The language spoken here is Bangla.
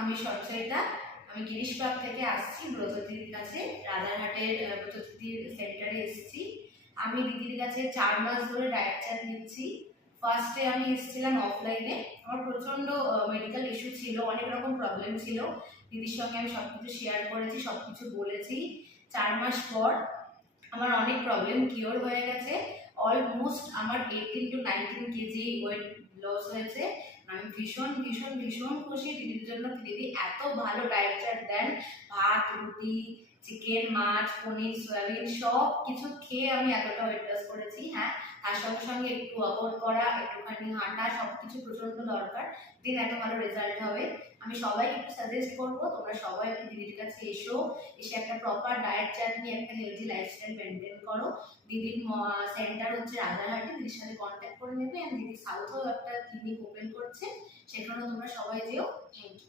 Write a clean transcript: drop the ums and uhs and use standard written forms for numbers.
আমি সঞ্চয়িতা। আমি গিরিশ পার্ক থেকে আসছি ব্রতদির কাছে, রাজারহাটের ব্রতদির সেন্টারে এসেছি। আমি দিদির কাছে 4 মাস ধরে ডায়েট চার্ট নিচ্ছি। ফার্স্টে আমি এসেছিলাম অফলাইনে, আমার প্রচণ্ড মেডিকেল ইস্যু ছিল, অনেক রকম প্রবলেম ছিল। দিদির সঙ্গে আমি সব কিছু শেয়ার করেছি, সব কিছু বলেছি। 4 মাস পর আমার অনেক প্রবলেম কিওর হয়ে গেছে। অলমোস্ট আমার 18 to 19 কেজি ওয়েট লস হয়েছে। আমি ভীষণ ভীষণ ভীষণ খুশি দিদির জন্য। দিদি এত ভালো ডায়েট চার্ট দেন, ভাত রুটি চিকেন মাছ পনির সয়াবিন সব কিছু খেয়ে আমি এতটা ওয়েট লস করেছি। হ্যাঁ, তার সঙ্গে সঙ্গে একটু ওয়ার্কআউট করা, একটুখানি হাঁটা, সব কিছু প্রচণ্ড দরকার, দিন এত ভালো রেজাল্ট হবে। আমি সবাইকে একটু সাজেস্ট করবো তোমরা সবাই দিদির কাছে এসো, এসে একটা প্রপার ডায়েট চার্ট নিয়ে একটা হেলদি লাইফস্টাইল মেনটেন করো। দিদির সেন্টার হচ্ছে রাজারহাটে, দিদির সাথে কন্ট্যাক্ট করে নেবে। দিদি সাউথেও একটা ক্লিনিক ওপেন করছে, সেখানেও তোমরা সবাই যেও। Thank you.